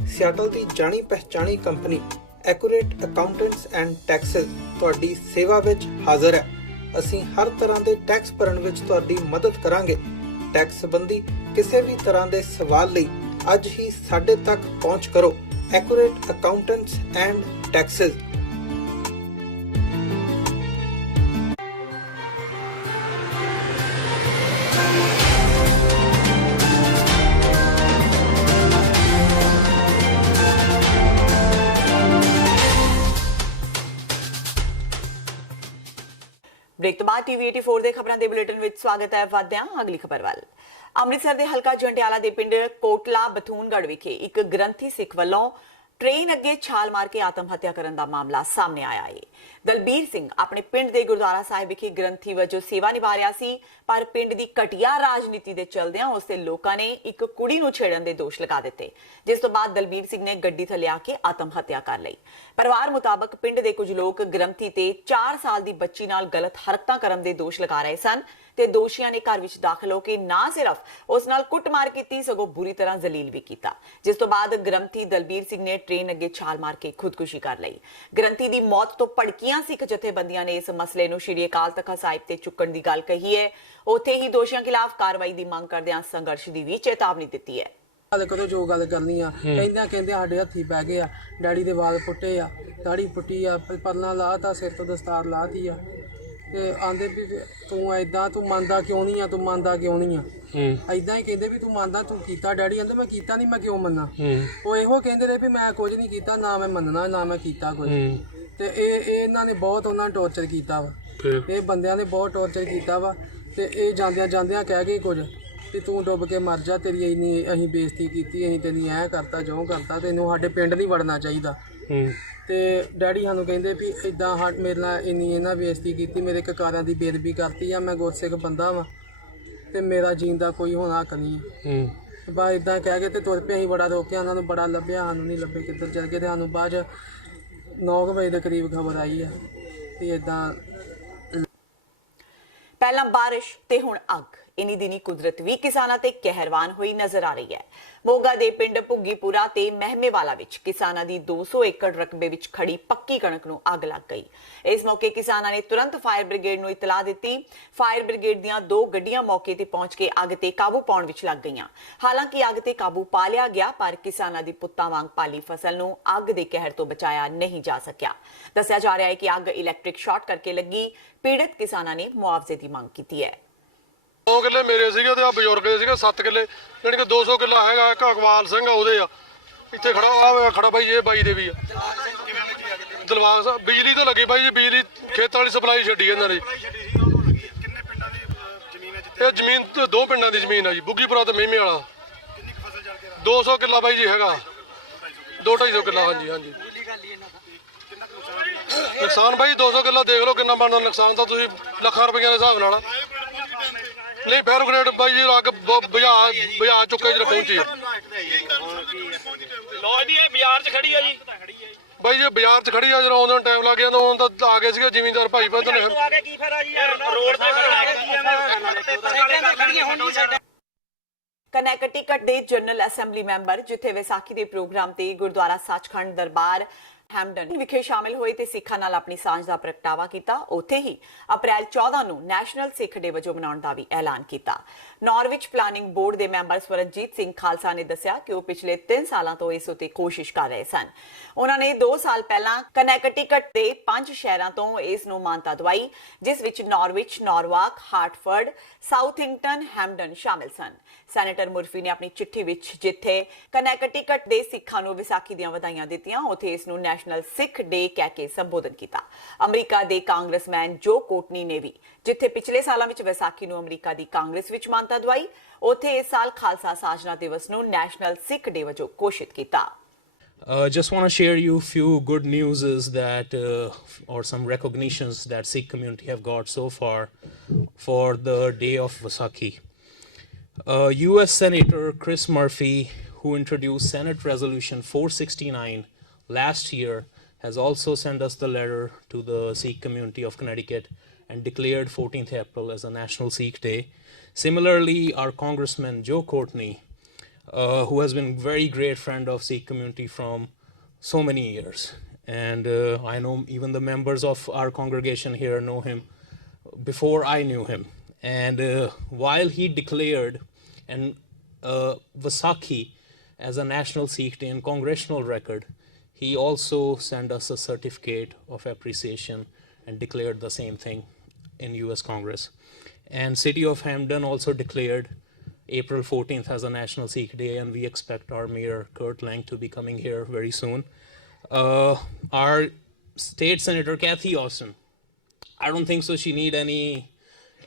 ਸਿਆਟਲ ਦੀ ਜਾਣੀ ਪਛਾਣੀ company accurate accountants and taxes ਤੁਹਾਡੀ ਸੇਵਾ ਵਿੱਚ ਹਾਜ਼ਰ ਹੈ। ਅਸੀਂ ਹਰ ਤਰ੍ਹਾਂ ਦੇ ਟੈਕਸ ਭਰਨ ਵਿੱਚ ਤੁਹਾਡੀ ਮਦਦ ਕਰਾਂਗੇ। ਟੈਕਸ ਸੰਬੰਧੀ ਕਿਸੇ ਵੀ ਤਰ੍ਹਾਂ ਦੇ ਸਵਾਲ ਲਈ ਅੱਜ ਹੀ ਸਾਡੇ ਤੱਕ ਪਹੁੰਚ ਕਰੋ। Accurate accountants and taxes. Break ਤੋਂ ਬਾਅਦ ਟੀਵੀ 84 ਦੇ ਖਬਰਾਂ ਦੇ ਬੁਲੇਟਿਨ ਵਿੱਚ ਸਵਾਗਤ ਹੈ। ਵਧਦੇ ਹਾਂ ਅਗਲੀ ਖਬਰ ਵੱਲ। ਅੰਮ੍ਰਿਤਸਰ ਦੇ ਹਲਕਾ ਜੰਡਿਆਲਾ ਦੇ ਪਿੰਡ ਕੋਟਲਾ ਬਥੂਨਗੜ੍ਹ ਵਿਖੇ ਇੱਕ ਗ੍ਰੰਥੀ ਸਿੱਖ ਵੱਲੋਂ ਟ੍ਰੇਨ ਅੱਗੇ ਛਾਲ ਮਾਰ ਕੇ ਆਤਮ ਹੱਤਿਆ ਕਰਨ ਦਾ ਮਾਮਲਾ ਸਾਹਮਣੇ ਆਇਆ ਹੈ। ਦਲਬੀਰ ਸਿੰਘ ਆਪਣੇ ਪਿੰਡ ਦੇ ਗੁਰਦੁਆਰਾ ਸਾਹਿਬ ਵਿਖੇ ਗ੍ਰੰਥੀ ਵਜੋਂ ਸੇਵਾ ਨਿਭਾ ਰਿਹਾ ਸੀ, ਪਰ ਪਿੰਡ ਦੀ ਘਟੀਆ ਰਾਜਨੀਤੀ ਦੇ ਚਲਦਿਆਂ ਉਸ ਦੇ ਲੋਕਾਂ ਨੇ ਇੱਕ ਕੁੜੀ ਨੂੰ ਛੇੜਨ ਦੇ ਦੋਸ਼ ਲਗਾ ਦਿੱਤੇ, ਜਿਸ ਤੋਂ ਬਾਅਦ ਦਲਬੀਰ ਸਿੰਘ ਨੇ ਗੱਡੀ ਥੱਲੇ ਆ ਕੇ ਆਤਮ ਹੱਤਿਆ ਕਰ ਲਈ। ਪਰਿਵਾਰ ਮੁਤਾਬਕ ਪਿੰਡ ਦੇ ਕੁਝ ਲੋਕ ਗ੍ਰੰਥੀ ਤੇ 4 ਸਾਲ ਦੀ ਬੱਚੀ ਨਾਲ ਗਲਤ ਹਰਕਤਾਂ ਕਰਨ ਦੇ ਦੋਸ਼ ਲਗਾ ਰਹੇ ਸਨ ਤੇ ਦੋਸ਼ੀਆਂ ਨੇ ਘਰ ਵਿੱਚ ਦਾਖਲ ਹੋ ਕੇ ਨਾ ਸਿਰਫ ਉਸ ਨਾਲ ਕੁੱਟਮਾਰ ਕੀਤੀ, ਸਗੋਂ ਬੁਰੀ ਤਰ੍ਹਾਂ ਜ਼ਲੀਲ ਵੀ ਕੀਤਾ, ਜਿਸ ਤੋਂ ਬਾਅਦ ਗ੍ਰੰਥੀ ਦਲਬੀਰ ਸਿੰਘ ਨੇ ਟ੍ਰੇਨ ਅੱਗੇ ਛਾਲ ਮਾਰ ਕੇ ਖੁਦਕੁਸ਼ੀ ਕਰ ਲਈ। ਗ੍ਰੰਥੀ ਦੀ ਮੌਤ ਤੋਂ ਭੜਕੀਆਂ ਸਿੱਖ ਜਥੇਬੰਦੀਆਂ ਨੇ ਇਸ ਮਸਲੇ ਨੂੰ ਸ਼੍ਰੀ ਅਕਾਲ ਤਖਤ ਸਾਹਿਬ ਤੇ ਚੁੱਕਣ ਦੀ ਗੱਲ ਕਹੀ ਹੈ। ਉੱਥੇ ਹੀ ਦੋਸ਼ੀਆਂ ਖਿਲਾਫ ਕਾਰਵਾਈ ਦੀ ਮੰਗ ਕਰਦਿਆਂ ਸੰਘਰਸ਼ ਦੀ ਵੀ ਚੇਤਾਵਨੀ ਦਿੱਤੀ ਹੈ। ਗੱਲ ਕਰੋ ਜੋ ਗੱਲ ਕਰਨੀ ਆ। ਕਹਿੰਦੇ ਸਾਡੇ ਹੱਥੀ ਪੈ ਗਏ ਆ, ਡੈਡੀ ਦੇ ਵਾਲ ਪੁੱਟੇ ਆ, ਦਾੜੀ ਪੁੱਟੀ ਆ, ਪਰਨਾ ਲਾਤਾ, ਸਿਰ ਤੋਂ ਦਸਤਾਰ ਲਾਤੀ ਆ ਤੇ ਆਂਦੇ ਵੀ ਤੂੰ ਏਦਾਂ, ਤੂੰ ਮੰਨਦਾ ਕਿਉਂ ਨਹੀਂ ਆ, ਤੂੰ ਮੰਨਦਾ ਕਿਉਂ ਨਹੀਂ ਆ। ਏਦਾਂ ਹੀ ਕਹਿੰਦੇ ਵੀ ਤੂੰ ਮੰਨਦਾ, ਤੂੰ ਕੀਤਾ। ਡੈਡੀ ਕਹਿੰਦੇ ਮੈਂ ਕੀਤਾ ਨਹੀਂ, ਮੈਂ ਕਿਉਂ ਮੰਨਾਂ। ਉਹ ਇਹੋ ਕਹਿੰਦੇ ਰਹੇ ਵੀ ਮੈਂ ਕੁਝ ਨਹੀਂ ਕੀਤਾ, ਨਾ ਮੈਂ ਮੰਨਣਾ ਨਾ ਮੈਂ ਕੀਤਾ ਕੁਝ। ਤੇ ਇਹ ਇਹਨਾਂ ਨੇ ਬਹੁਤ ਉਹਨਾਂ ਨੂੰ ਟੌਰਚਰ ਕੀਤਾ ਵਾ, ਇਹ ਬੰਦਿਆਂ ਨੇ ਬਹੁਤ ਟੌਰਚਰ ਕੀਤਾ ਵਾ। ਤੇ ਇਹ ਜਾਂਦਿਆਂ ਜਾਂਦਿਆਂ ਕਹਿ ਗਏ ਕੁਝ ਤੇ ਤੂੰ ਡੁੱਬ ਕੇ ਮਰ ਜਾ, ਤੇਰੀ ਇੰਨੀ ਅਸੀਂ ਬੇਇੱਜ਼ਤੀ ਕੀਤੀ, ਅਸੀਂ ਤੇਰੀ ਐਂ ਕਰਤਾ ਜੋ ਕਰਤਾ, ਤੈਨੂੰ ਸਾਡੇ ਪਿੰਡ ਨਹੀਂ ਵੜਨਾ ਚਾਹੀਦਾ। ਤੇ ਡੈਡੀ ਸਾਨੂੰ ਕਹਿੰਦੇ ਵੀ ਇਦਾਂ ਮੇਰੇ ਨਾਲ ਇੰਨੀ ਇਹਨਾਂ ਬੇਇੱਜ਼ਤੀ ਕੀਤੀ, ਮੇਰੇ ਕਕਾਰਾਂ ਦੀ ਬੇਦਬੀ ਕਰਤੀ ਆ, ਮੈਂ ਗੁਰਸਿੱਖ ਬੰਦਾ ਵਾਂ ਤੇ ਮੇਰਾ ਜੀਣ ਦਾ ਕੋਈ ਹੁਣ ਹੱਕ ਨਹੀਂ ਹੈ। ਬਸ ਇਦਾਂ ਕਹਿ ਕੇ ਤੇ ਤੁਰ ਪਏ। ਅਸੀਂ ਬੜਾ ਰੋਕਿਆ ਉਹਨਾਂ ਨੂੰ, ਬੜਾ ਲੱਭਿਆ, ਸਾਨੂੰ ਨਹੀਂ ਲੱਭੇ, ਕਿੱਧਰ ਚਲ ਗਏ। ਤੇ ਸਾਨੂੰ ਬਾਅਦ 'ਚ 9 ਵਜੇ ਦੇ ਕਰੀਬ ਖਬਰ ਆਈ ਆ ਤੇ ਇਦਾਂ ਪਹਿਲਾਂ ਬਾਰਿਸ਼ ਤੇ ਹੁਣ ਅੱਗ। ਇਨੀ ਦਿਨੀ ਕੁਦਰਤ ਵੀ ਕਿਸਾਨਾਂ ਤੇ ਕਹਿਰਵਾਨ ਹੋਈ ਨਜ਼ਰ ਆ ਰਹੀ ਹੈ। ਮੋਗਾ ਦੇ ਪਿੰਡ ਭੁੱਗੀਪੁਰਾ ਤੇ ਮਹਿਮੇਵਾਲਾ ਵਿੱਚ ਕਿਸਾਨਾਂ ਦੀ 200 ਏਕੜ ਰਕਬੇ ਵਿੱਚ ਖੜੀ ਪੱਕੀ ਕਣਕ ਨੂੰ ਅੱਗ ਲੱਗ ਗਈ। ਇਸ ਮੌਕੇ ਕਿਸਾਨਾਂ ਨੇ ਤੁਰੰਤ ਫਾਇਰ ਬ੍ਰਿਗੇਡ ਨੂੰ ਇਤਲਾਹ ਦਿੱਤੀ। ਫਾਇਰ ਬ੍ਰਿਗੇਡ ਦੀਆਂ 2 ਗੱਡੀਆਂ ਮੌਕੇ ਤੇ ਪਹੁੰਚ ਕੇ ਅੱਗ ਤੇ ਕਾਬੂ ਪਾਉਣ ਵਿੱਚ ਲੱਗ ਗਈਆਂ। ਹਾਲਾਂਕਿ ਅੱਗ ਤੇ ਕਾਬੂ ਪਾ ਲਿਆ ਗਿਆ, ਪਰ ਕਿਸਾਨਾਂ ਦੀ ਪੁੱਤਾਂ ਵਾਂਗ ਪਾਲੀ ਫਸਲ ਨੂੰ ਅੱਗ ਦੇ ਕਹਿਰ ਤੋਂ ਬਚਾਇਆ ਨਹੀਂ ਜਾ ਸਕਿਆ। ਦੱਸਿਆ ਜਾ ਰਿਹਾ ਹੈ ਕਿ ਅੱਗ ਇਲੈਕਟ੍ਰਿਕ ਸ਼ਾਰਟ ਕਰਕੇ ਲੱਗੀ। ਪੀੜਤ ਕਿਸਾਨਾਂ ਨੇ ਮੁਆਵਜ਼ੇ ਦੀ ਮੰਗ ਕੀਤੀ ਹੈ। 2 ਕਿੱਲੇ ਮੇਰੇ ਸੀਗੇ ਤੇ ਆ ਬਜ਼ੁਰਗ ਦੇ ਸੀਗੇ 7 ਕਿੱਲੇ, ਯਾਨੀ ਕਿ 200 ਕਿੱਲਾ ਹੈਗਾ। ਇੱਕ ਅਕਵਾਲ ਸਿੰਘ ਆ ਉਹਦੇ ਆ, ਇੱਥੇ ਖੜਾ ਬਾਈ, ਇਹ ਬਾਈ ਦੇ ਵੀ ਆ। ਦਲਵਾਗ ਸਾਹਿਬ ਬਿਜਲੀ ਤੋਂ ਲੱਗੀ ਬਾਈ ਜੀ, ਬਿਜਲੀ ਖੇਤਾਂ ਵਾਲੀ ਸਪਲਾਈ ਛੱਡੀ ਇਹਨਾਂ ਨੇ। ਇਹ ਜ਼ਮੀਨ 2 ਪਿੰਡਾਂ ਦੀ ਜ਼ਮੀਨ ਆ ਜੀ, ਬੁੱਗੀਪੁਰਾ ਤੇ ਮਹਿਮੇ ਵਾਲਾ। 200 ਕਿੱਲਾ ਬਾਈ ਜੀ ਹੈਗਾ, 2-250 ਕਿੱਲਾ। ਹਾਂਜੀ ਨੁਕਸਾਨ ਬਾਈ 200 ਕਿੱਲਾ ਦੇਖ ਲਓ ਕਿੰਨਾ ਬਣਦਾ ਨੁਕਸਾਨ। ਤਾਂ ਤੁਸੀਂ ਲੱਖਾਂ ਰੁਪਈਆ ਦੇ ਹਿਸਾਬ ਨਾਲ ਨਹੀਂ। ਫਾਇਰ ਬ੍ਰਿਗੇਡ ਬਾਈ ਜੀ ਅੱਗ ਬੁਝਾ ਚੁੱਕੇ ਜਦੋਂ ਪਹੁੰਚੀ। ਲੋ ਜੀ ਇਹ ਬਾਜ਼ਾਰ 'ਚ ਖੜੀ ਆ ਜੀ ਬਾਈ ਜੀ, ਬਾਜ਼ਾਰ 'ਚ ਖੜੀ ਆ। ਜਦੋਂ ਆਉਣ ਟਾਈਮ ਲੱਗ ਗਿਆ ਤਾਂ ਹੁਣ ਤਾਂ ਆ ਗਏ ਸੀਗੇ ਜ਼ਿਮੀਂਦਾਰ ਭਾਈ ਨੇ। ਆ ਕੇ ਕੀ ਫਾਇਦਾ ਜੀ, ਰੋਡ ਤੇ ਖੜੀਆਂ ਹੋਣੀ ਸਾਡੇ। ਕਨੈਕਟਿਕਟ ਦੇ ਜਨਰਲ ਅਸੈਂਬਲੀ ਮੈਂਬਰ ਜਿੱਥੇ ਵਿਸਾਖੀ ਦੇ ਪ੍ਰੋਗਰਾਮ ਤੇ ਗੁਰਦੁਆਰਾ ਸੱਚਖੰਡ ਦਰਬਾਰ ਹੈਮਡਨ ਵਿਖੇ ਸ਼ਾਮਿਲ ਹੋਏ ਤੇ ਸਿੱਖਾਂ ਨਾਲ ਆਪਣੀ ਸਾਂਝ ਦਾ ਪ੍ਰਗਟਾਵਾ ਕੀਤਾ। ਉੱਥੇ ਹੀ ਅਪ੍ਰੈਲ 14 ਨੂੰ ਨੈਸ਼ਨਲ ਸਿੱਖ ਡੇ ਵਜੋਂ ਮਨਾਉਣ ਦਾ ਵੀ ਐਲਾਨ ਕੀਤਾ। ਨਾਰਵਿਚ ਪਲਾਨਿੰਗ ਬੋਰਡ ਦੇ ਮੈਂਬਰ ਸਵਰਨਜੀਤ ਸਿੰਘ ਖਾਲਸਾ ਨੇ ਦੱਸਿਆ ਕਿ ਉਹ ਪਿਛਲੇ 3 ਸਾਲਾਂ ਤੋਂ ਇਸ ਉਤੇ ਕੋਸ਼ਿਸ਼ ਕਰ ਰਹੇ ਸਨ। ਉਹਨਾਂ ਨੇ 2 ਸਾਲ ਪਹਿਲਾਂ ਕਨੈਕਟਿਕਟ ਦੇ 5 ਸ਼ਹਿਰਾਂ ਤੋਂ ਇਸ ਨੂੰ ਮਾਨਤਾ ਦਵਾਈ, ਜਿਸ ਵਿੱਚ ਨਾਰਵਿਚ, ਨਾਰਵਾਕ, ਹਾਰਟਫਰਡ, ਸਾਊਥਿੰਗਟਨ, ਹੈਮਡਨ ਸ਼ਾਮਿਲ ਸਨ। ਸੈਨੇਟਰ ਮੁਰਫੀ ਨੇ ਆਪਣੀ ਚਿੱਠੀ ਵਿੱਚ ਜਿੱਥੇ ਕਨੈਕਟਿਕਟ ਦੇ ਸਿੱਖਾਂ ਨੂੰ ਵਿਸਾਖੀ ਦੀਆਂ ਵਧਾਈਆਂ ਦਿੱਤੀਆਂ, ਉੱਥੇ ਇਸ ਨੂੰ ਨੈਸ਼ਨਲ ਸਿੱਖ ਡੇ ਕਹਿ ਕੇ ਸੰਬੋਧਨ ਕੀਤਾ। ਅਮਰੀਕਾ ਦੇ ਕਾਂਗਰਸਮੈਨ ਜੋ ਕੋਟਨੀ ਨੇ ਵੀ ਜਿੱਥੇ ਪਿਛਲੇ ਸਾਲਾਂ ਵਿੱਚ ਵਿਸਾਖੀ ਨੂੰ ਅਮਰੀਕਾ ਦੀ ਕਾਂਗਰਸ ਵਿੱਚ ਮਾਨਤਾ ਦਵਾਈ, ਉੱਥੇ ਇਸ ਸਾਲ ਖਾਲਸਾ ਸਾਜਨਾ ਦਿਵਸ ਨੂੰ ਨੈਸ਼ਨਲ ਸਿੱਖ ਡੇ ਵਜੋਂ ਘੋਸ਼ਿਤ ਕੀਤਾ। Just want to share you few good news is that or some recognitions that Sikh community have got so far for the day of Vaisakhi. U.S. Senator Chris Murphy, who introduced Senate Resolution 469 last year, has also sent us the letter to the Sikh community of Connecticut and declared 14th April as a National Sikh Day. Similarly, our Congressman Joe Courtney, who has been a very great friend of Sikh community from so many years. And I know even the members of our congregation here know him before I knew him. And while he declared Vaisakhi as a National Sikh Day in congressional record, he also sent us a certificate of appreciation and declared the same thing in US Congress. And City of Hamden also declared April 14th as a National Sikh Day, and we expect our Mayor Kurt Lang to be coming here very soon. Our State Senator Kathy Austin, I don't think so she need any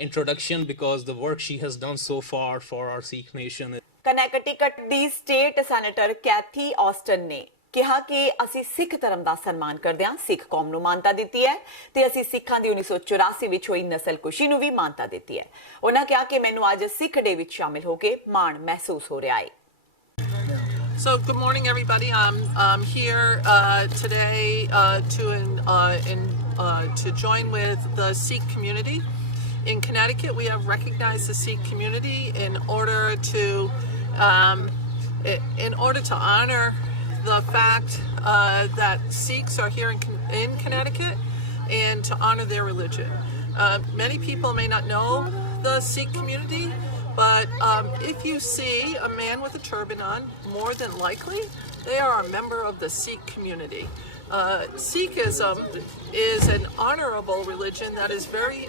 introduction because the work she has done so far for our Sikh nation. Connecticut the state senator Kathy Aston ਨੇ ਕਿਹਾ ਕਿ ਅਸੀਂ ਸਿੱਖ ਧਰਮ ਦਾ ਸਨਮਾਨ ਕਰਦੇ ਹਾਂ, ਸਿੱਖ ਕੌਮ ਨੂੰ ਮਾਨਤਾ ਦਿੱਤੀ ਹੈ ਤੇ ਅਸੀਂ ਸਿੱਖਾਂ ਦੀ 1984 ਵਿੱਚ ਹੋਈ ਨਸਲਕੁਸ਼ੀ ਨੂੰ ਵੀ ਮਾਨਤਾ ਦਿੱਤੀ ਹੈ। ਉਹਨਾਂ ਕਿਹਾ ਕਿ ਮੈਨੂੰ ਅੱਜ ਸਿੱਖ ਡੇ ਵਿੱਚ ਸ਼ਾਮਿਲ ਹੋ ਕੇ ਮਾਣ ਮਹਿਸੂਸ ਹੋ ਰਿਹਾ ਹੈ। So good morning, everybody. I'm here today to join with the Sikh community in Connecticut. We have recognized the Sikh community in order to honor the fact that Sikhs are here in Connecticut and to honor their religion. Many people may not know the Sikh community, but if you see a man with a turban on, more than likely they are a member of the Sikh community. Sikhism is an honorable religion that is very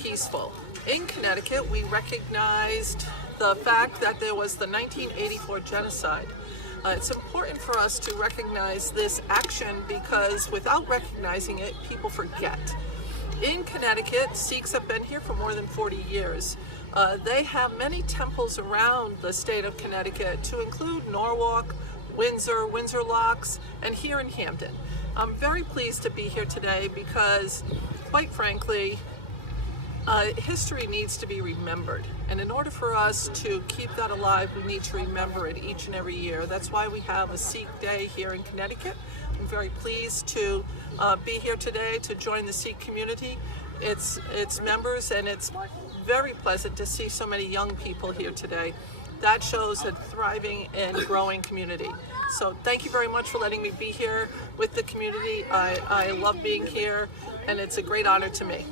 peaceful. In Connecticut, we recognized the fact that there was the 1984 genocide. It's important for us to recognize this action because without recognizing it, people forget. In Connecticut, Sikhs have been here for more than 40 years. They have many temples around the state of Connecticut, to include Norwalk, Windsor, Windsor Locks, and here in Hampden. I'm very pleased to be here today because, quite frankly, history needs to be remembered, and in order for us to keep that alive, we need to remember it each and every year. That's why we have a Sikh Day here in Connecticut. I'm very pleased to be here today to join the Sikh community, its members, and it's very pleasant to see so many young people here today. That shows a thriving and growing community. So thank you very much for letting me be here with the community. I love being here, and it's a great honor to me.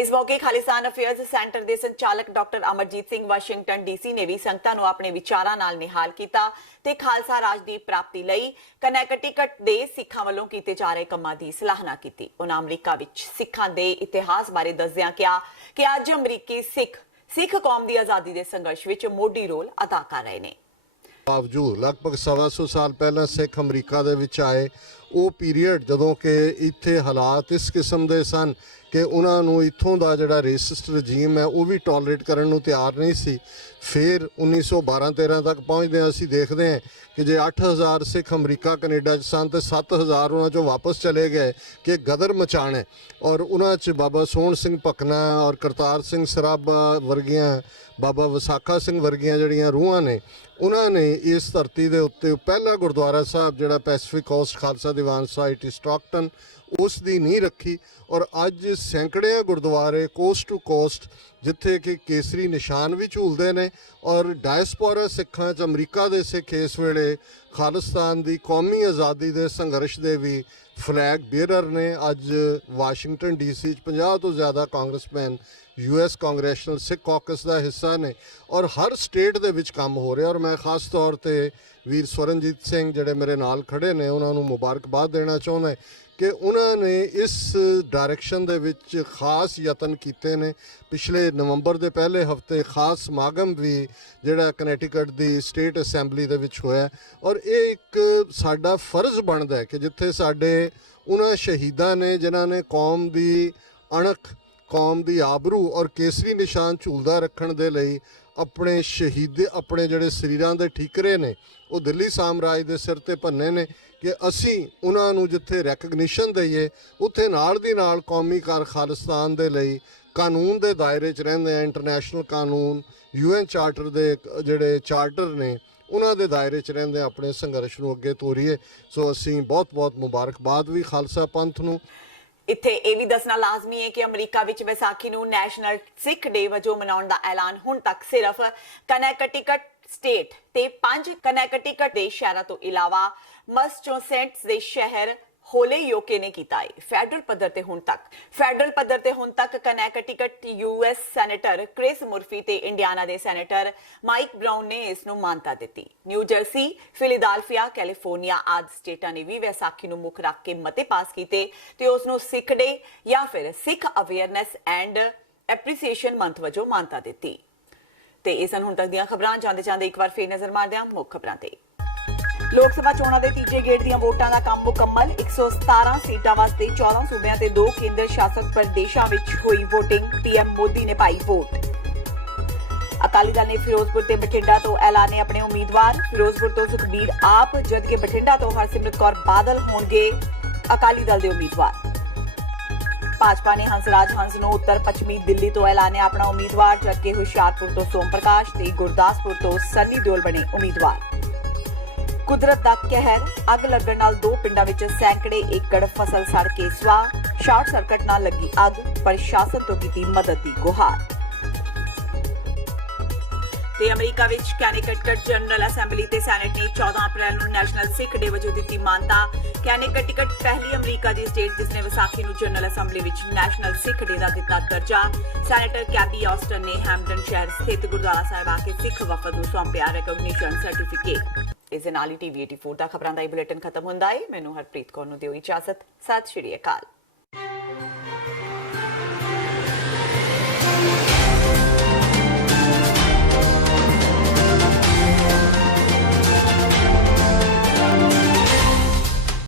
ਇਸ ਮੌਕੇ Khalistan affairs centre ਦੇ ਸੰਚਾਲਕ doctor Amarjit Singh Washington DC ਨੇ ਵੀ ਸੰਗਤਾਂ ਨੂੰ ਆਪਣੇ ਵਿਚਾਰਾਂ ਨਾਲ ਨਿਹਾਲ ਕੀਤਾ ਤੇ ਖਾਲਸਾ ਰਾਜ ਦੀ ਪ੍ਰਾਪਤੀ ਲਈ ਕਨੈਕਟਿਕਟ ਦੇ ਸਿੱਖਾਂ ਵੱਲੋਂ ਕੀਤੇ ਜਾ ਰਹੇ ਕੰਮਾਂ ਦੀ ਸਰਾਹਨਾ ਕੀਤੀ। ਉਹਨਾਂ ਅਮਰੀਕਾ ਵਿੱਚ ਸਿੱਖਾਂ ਦੇ ਇਤਿਹਾਸ ਬਾਰੇ ਦੱਸਦਿਆਂ ਕਿਹਾ ਕਿ ਅੱਜ ਅਮਰੀਕੀ ਸਿੱਖ ਕੌਮ ਦੀ ਆਜ਼ਾਦੀ ਦੇ ਸੰਘਰਸ਼ ਵਿੱਚ ਮੋਢੀ ਰੋਲ ਅਦਾ ਕਰ ਰਹੇ ਨੇ। ਬਾਵਜੂਦ ਲਗਭਗ 125 ਸਾਲ ਪਹਿਲਾਂ ਸਿੱਖ ਅਮਰੀਕਾ ਦੇ ਵਿੱਚ ਆਏ, ਉਹ ਪੀਰੀਅਡ ਜਦੋਂ ਕਿ ਇੱਥੇ ਹਾਲਾਤ ਇਸ ਕਿਸਮ ਦੇ ਸਨ ਕਿ ਉਹਨਾਂ ਨੂੰ ਇੱਥੋਂ ਦਾ ਜਿਹੜਾ ਰੇਸਿਸਟ ਰਜੀਮ ਹੈ ਉਹ ਵੀ ਟੋਲਰੇਟ ਕਰਨ ਨੂੰ ਤਿਆਰ ਨਹੀਂ ਸੀ। ਫਿਰ 1912-13 ਤੱਕ ਪਹੁੰਚਦੇ ਹਾਂ ਅਸੀਂ ਦੇਖਦੇ ਹਾਂ ਕਿ ਜੇ 8000 ਸਿੱਖ ਅਮਰੀਕਾ ਕੈਨੇਡਾ 'ਚ ਸਨ ਅਤੇ 7000 ਉਹਨਾਂ 'ਚੋਂ ਵਾਪਸ ਚਲੇ ਗਏ ਕਿ ਗਦਰ ਮਚਾਉਣਾ, ਔਰ ਉਹਨਾਂ 'ਚ ਬਾਬਾ ਸੋਹਣ ਸਿੰਘ ਭਕਨਾ ਔਰ ਕਰਤਾਰ ਸਿੰਘ ਸਰਾਭਾ ਵਰਗੀਆਂ, ਬਾਬਾ ਵਿਸਾਖਾ ਸਿੰਘ ਵਰਗੀਆਂ ਜਿਹੜੀਆਂ ਰੂਹਾਂ ਨੇ, ਉਹਨਾਂ ਨੇ ਇਸ ਧਰਤੀ ਦੇ ਉੱਤੇ ਪਹਿਲਾ ਗੁਰਦੁਆਰਾ ਸਾਹਿਬ ਜਿਹੜਾ Pacific cost Khalsa Diwan society Stockton, ਉਸ ਦੀ ਨੀਂਹ ਰੱਖੀ। ਔਰ ਅੱਜ ਸੈਂਕੜਿਆਂ ਗੁਰਦੁਆਰੇ ਕੋਸਟ ਟੂ ਕੋਸਟ ਜਿੱਥੇ ਕਿ ਕੇਸਰੀ ਨਿਸ਼ਾਨ ਵੀ ਝੂਲਦੇ ਨੇ, ਔਰ ਡਾਇਸਪੋਰਾ ਸਿੱਖਾਂ 'ਚ ਅਮਰੀਕਾ ਦੇ ਸਿੱਖ ਇਸ ਵੇਲੇ ਖਾਲਿਸਤਾਨ ਦੀ ਕੌਮੀ ਆਜ਼ਾਦੀ ਦੇ ਸੰਘਰਸ਼ ਦੇ ਵੀ ਫਲੈਗ ਬੀਅਰਰ ਨੇ। ਅੱਜ ਵਾਸ਼ਿੰਗਟਨ ਡੀਸੀ 'ਚ 50 ਤੋਂ ਜ਼ਿਆਦਾ ਕਾਂਗਰਸਮੈਨ US ਕਾਂਗਰੈਸ਼ਨਲ ਸਿੱਖ ਕਾਕਸ ਦਾ ਹਿੱਸਾ ਨੇ, ਔਰ ਹਰ ਸਟੇਟ ਦੇ ਵਿੱਚ ਕੰਮ ਹੋ ਰਿਹਾ। ਔਰ ਮੈਂ ਖਾਸ ਤੌਰ 'ਤੇ ਵੀਰ ਸਵਰਨਜੀਤ ਸਿੰਘ ਜਿਹੜੇ ਮੇਰੇ ਨਾਲ ਖੜੇ ਨੇ ਉਹਨਾਂ ਨੂੰ ਮੁਬਾਰਕਬਾਦ ਦੇਣਾ ਚਾਹੁੰਦਾ ਕਿ ਉਹਨਾਂ ਨੇ ਇਸ ਡਾਇਰੈਕਸ਼ਨ ਦੇ ਵਿੱਚ ਖਾਸ ਯਤਨ ਕੀਤੇ ਨੇ। ਪਿਛਲੇ ਨਵੰਬਰ ਦੇ ਪਹਿਲੇ ਹਫਤੇ ਖਾਸ ਸਮਾਗਮ ਵੀ ਜਿਹੜਾ ਕਨੈਟੀਕਟ ਦੀ ਸਟੇਟ ਅਸੈਂਬਲੀ ਦੇ ਵਿੱਚ ਹੋਇਆ ਔਰ ਇਹ ਇੱਕ ਸਾਡਾ ਫਰਜ਼ ਬਣਦਾ ਹੈ ਕਿ ਜਿੱਥੇ ਸਾਡੇ ਉਹਨਾਂ ਸ਼ਹੀਦਾਂ ਨੇ ਜਿਨ੍ਹਾਂ ਨੇ ਕੌਮ ਦੀ ਅਣਖ, ਕੌਮ ਦੀ ਆਬਰੂ ਔਰ ਕੇਸਰੀ ਨਿਸ਼ਾਨ ਝੂਲਦਾ ਰੱਖਣ ਦੇ ਲਈ ਆਪਣੇ ਆਪਣੇ ਜਿਹੜੇ ਸਰੀਰਾਂ ਦੇ ਠੀਕਰੇ ਨੇ ਉਹ ਦਿੱਲੀ ਸਾਮਰਾਜ ਦੇ ਸਿਰ ਤੇ ਭੰਨੇ ਨੇ ਕਿ ਅਸੀਂ ਉਹਨਾਂ ਨੂੰ ਜਿੱਥੇ ਰੈਕਗਨੀਸ਼ਨ ਦਈਏ ਉੱਥੇ ਨਾਲ ਦੀ ਨਾਲ ਕੌਮੀ ਕਾਰ ਖਾਲਿਸਤਾਨ ਦੇ ਲਈ ਕਾਨੂੰਨ ਦੇ ਦਾਇਰੇ 'ਚ ਰਹਿੰਦੇ ਆ। ਇੰਟਰਨੈਸ਼ਨਲ ਕਾਨੂੰਨ, UN ਚਾਰਟਰ ਦੇ ਜਿਹੜੇ ਚਾਰਟਰ ਨੇ ਉਹਨਾਂ ਦੇ ਦਾਇਰੇ 'ਚ ਰਹਿੰਦੇ ਆਪਣੇ ਸੰਘਰਸ਼ ਨੂੰ ਅੱਗੇ ਤੋਰੀਏ। ਸੋ ਅਸੀਂ ਬਹੁਤ ਮੁਬਾਰਕਬਾਦ ਵੀ ਖਾਲਸਾ ਪੰਥ ਨੂੰ। ਇੱਥੇ ਇਹ ਵੀ ਦੱਸਣਾ ਲਾਜ਼ਮੀ ਹੈ ਕਿ ਅਮਰੀਕਾ ਵਿੱਚ ਵਿਸਾਖੀ ਨੂੰ ਨੈਸ਼ਨਲ ਸਿੱਖ ਡੇ ਵਜੋਂ ਮਨਾਉਣ ਦਾ ਐਲਾਨ ਹੁਣ ਤੱਕ ਸਿਰਫ ਕਨੈਕਟੀਕਟ ਸਟੇਟ ਤੇ 5 ਕਨੈਕਟੀਕਟ ਦੇ ਸ਼ਹਿਰਾਂ ਤੋਂ ਇਲਾਵਾ ਮੈਸਾਚੁਸੇਟਸ ਦੇ ਸ਼ਹਿਰ ਹੋਲੇਯੋਕੇ ਨੇ ਕੀਤਾ ਹੈ। ਫੈਡਰਲ ਪੱਧਰ ਤੇ ਹੁਣ ਤੱਕ ਕਨੈਕਟੀਕਟ US ਸੈਨੇਟਰ ਕ੍ਰਿਸ ਮੁਰਫੀ ਤੇ ਇੰਡੀਆਨਾ ਦੇ ਸੈਨੇਟਰ ਮਾਈਕ ਬਰਾਊਨ ਨੇ ਇਸ ਨੂੰ ਮਾਨਤਾ ਦਿੱਤੀ। ਨਿਊ ਜਰਸੀ, ਫਿਲਾਡੈਲਫੀਆ, ਕੈਲੀਫੋਰਨੀਆ ਆਦਿ ਸਟੇਟਾਂ ਨੇ ਵੀ ਵਿਸਾਖੀ ਨੂੰ ਮੁੱਖ ਰੱਖ ਕੇ ਮਤੇ ਪਾਸ ਕੀਤੇ ਤੇ ਉਸ ਨੂੰ ਸਿੱਖ ਡੇ ਜਾਂ ਫਿਰ ਸਿੱਖ ਅਵੇਅਰਨੈਸ ਐਂਡ ਐਪਰੀਸੀਏਸ਼ਨ ਮੰਥ ਵਜੋਂ ਮਾਨਤਾ ਦਿੱਤੀ। ਤੇ ਇਹ ਸਨ ਹੁਣ ਤੱਕ ਦੀਆਂ ਖਬਰਾਂ। ਜਾਂਦੇ ਇੱਕ ਵਾਰ ਫੇਰ ਨਜ਼ਰ ਮਾਰਦੇ ਹਾਂ ਮੁੱਖ ਖਬਰਾਂ ਤੇ। ਲੋਕ ਸਭਾ ਚੋਣਾਂ ਦੇ ਤੀਜੇ ਗੇੜ ਦੀਆਂ ਵੋਟਾਂ ਦਾ ਕੰਮ ਮੁਕੰਮਲ। 117 ਸੀਟਾਂ ਵਾਸਤੇ 14 ਸੂਬਿਆਂ ਤੇ 2 ਕੇਂਦਰ ਸ਼ਾਸਤ ਪ੍ਰਦੇਸ਼ਾਂ ਵਿੱਚ ਹੋਈ ਵੋਟਿੰਗ। PM ਮੋਦੀ ਨੇ ਪਾਈ ਵੋਟ। ਅਕਾਲੀ ਦਲ ਨੇ ਫਿਰੋਜ਼ਪੁਰ ਤੇ ਬਠਿੰਡਾ ਤੋਂ ਐਲਾਨੇ ਆਪਣੇ ਉਮੀਦਵਾਰ। ਫਿਰੋਜ਼ਪੁਰ ਤੋਂ ਸੁਖਬੀਰ ਆਪ, ਜਦਕਿ ਬਠਿੰਡਾ ਤੋਂ ਹਰਸਿਮਰਤ ਕੌਰ ਬਾਦਲ ਹੋਣਗੇ ਅਕਾਲੀ ਦਲ ਦੇ ਉਮੀਦਵਾਰ। ਭਾਜਪਾ ਨੇ ਹੰਸਰਾਜ ਹੰਸ ਨੂੰ ਉੱਤਰ ਪੱਛਮੀ ਦਿੱਲੀ ਤੋਂ ਐਲਾਨਿਆ ਆਪਣਾ ਉਮੀਦਵਾਰ, ਜਦਕਿ ਹੁਸ਼ਿਆਰਪੁਰ ਤੋਂ ਸੋਮ ਪ੍ਰਕਾਸ਼ ਤੇ ਗੁਰਦਾਸਪੁਰ ਤੋਂ ਸੰਨੀ ਦਿਓਲ ਬਣੇ ਉਮੀਦਵਾਰ। ਕੁਦਰਤ ਦਾ ਕਹਿਰ, ਅੱਗ ਲੱਗਣ ਨਾਲ 2 ਪਿੰਡਾਂ ਵਿੱਚ ਸੈਂਕੜੇ ਏਕੜ ਫਸਲ ਸੜ ਕੇ ਸਵਾਹ। ਸ਼ਾਰਟ ਸਰਕਟ ਨਾਲ ਲੱਗੀ ਅੱਗ, ਪ੍ਰਸ਼ਾਸਨ ਤੋਂ ਕੀਤੀ ਮਦਦ ਦੀ ਗੁਹਾਰ। ਤੇ ਅਮਰੀਕਾ ਵਿੱਚ ਕੈਨੇਕਟਿਕਟ ਜਨਰਲ ਅਸੈਂਬਲੀ ਤੇ ਸੈਨੇਟ ਨੇ 14 ਅਪ੍ਰੈਲ ਨੂੰ ਨੈਸ਼ਨਲ ਸਿੱਖ ਡੇ ਵਜੋਂ ਦਿੱਤੀ ਮਾਨਤਾ। ਕੈਨੇਕਟਿਕਟ ਪਹਿਲੀ ਅਮਰੀਕਾ ਦੀ ਸਟੇਟ ਜਿਸ ਨੇ ਵਿਸਾਖੀ ਨੂੰ ਜਨਰਲ ਅਸੈਂਬਲੀ ਵਿੱਚ ਨੈਸ਼ਨਲ ਸਿੱਖ ਡੇ ਦਾ ਦਿੱਤਾ ਦਰਜਾ। ਸੈਨੇਟਰ ਕੈਬੀ ਆਸਟਨ ਨੇ ਹੈਮਪਟਨ ਸ਼ਹਿਰ ਸਥਿਤ ਗੁਰਦੁਆਰਾ ਸਾਹਿਬ ਆ ਕੇ ਸਿੱਖ ਵਫਦ ਨੂੰ ਸੌਂਪਿਆ ਰੈਕਗਨੀਸ਼ਨ ਸਰਟੀਫਿਕੇਟ। ਇਸ ਦੇ ਨਾਲ ਹੀ TV 84 ਦਾ ਖਬਰਾਂ ਦਾ ਇਹ ਬੁਲੇਟਿਨ ਖਤਮ ਹੁੰਦਾ ਹੈ। ਮੈਨੂੰ ਹਰਪ੍ਰੀਤ ਕੌਰ ਨੂੰ ਦਿਓ ਇਜਾਜ਼ਤ। ਸਤਿ ਸ਼੍ਰੀ ਅਕਾਲ।